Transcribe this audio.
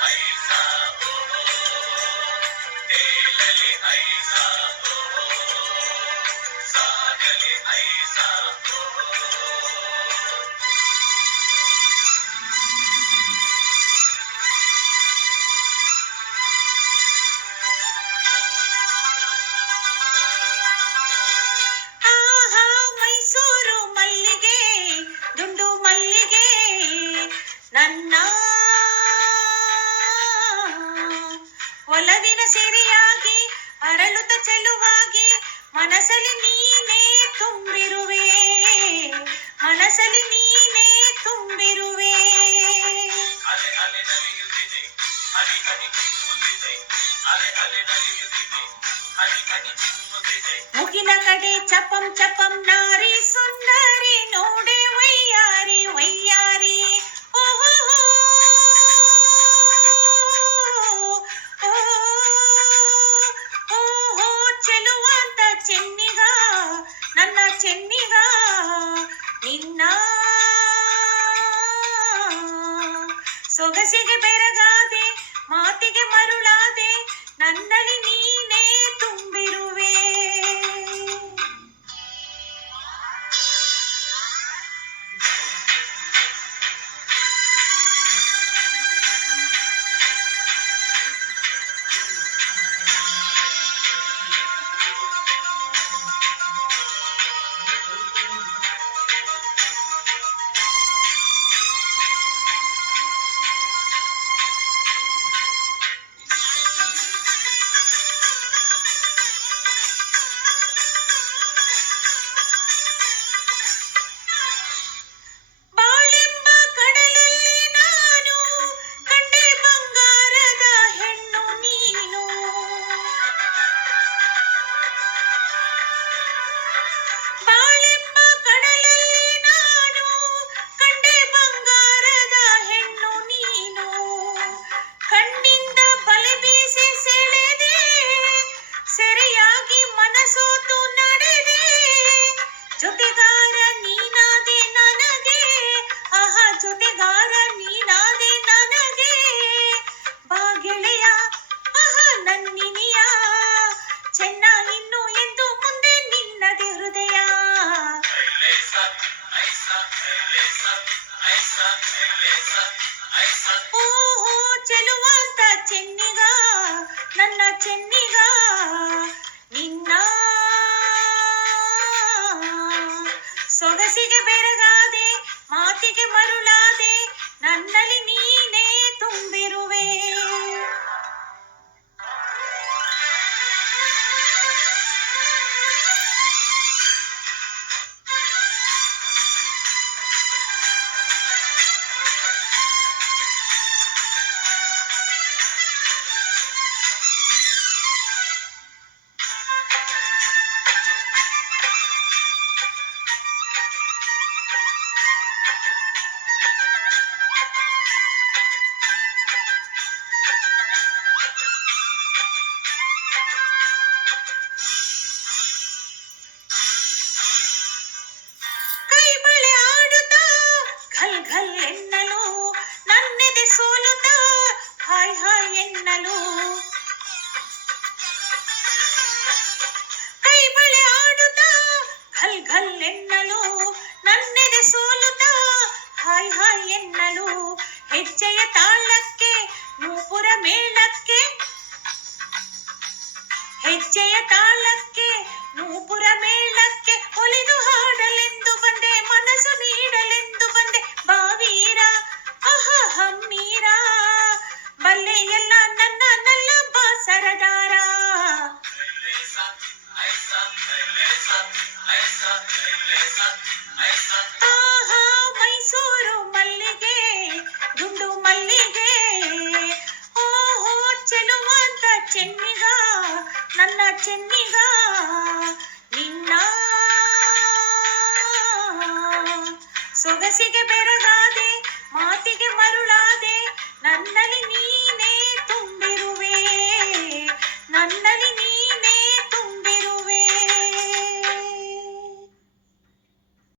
ऐसा हो तेल ऐसा हो ಮನಸಲಿ ನೀನೇ ತುಂಬಿರುವೆ ಮನಸ್ಸಲ್ಲಿ ನೀನೇ ತುಂಬಿರುವೆ ಮುಗಿನ ಕಡೆ ಚಪಂ ಚಪಂ ನಾರಿ ನಿನ್ನ ಸೊಗಸಿಗೆ ಬೆರಗಾದೆ ఊహో చెలువంత చెన్నిగా నన్న చెన్నిగా నిన్న ಸೊಗಸಿಗೆ ಬೆರಗಾದೆ ಮಾತಿಗೆ ಮರುಳಾದೆ ನನ್ನಲ್ಲಿ ನೀನೇ ತುಂಬಿರುವೆ ఎన్నలు నన్నెది సోలుతా హాయ్ హాయ్ ఎన్నలు. ಮೈಸೂರು ಮಲ್ಲಿಗೆ ದುಂಡು ಮಲ್ಲಿಗೆ. ಓಹೋ ಚೆಲುವಂತ ಚೆನ್ನಿಗ ನನ್ನ ಚೆನ್ನಿಗ ನಿನ್ನ ಸೊಗಸಿಗೆ ಬೆರಗಾದೆ ಮಾತಿಗೆ ಮರುಳ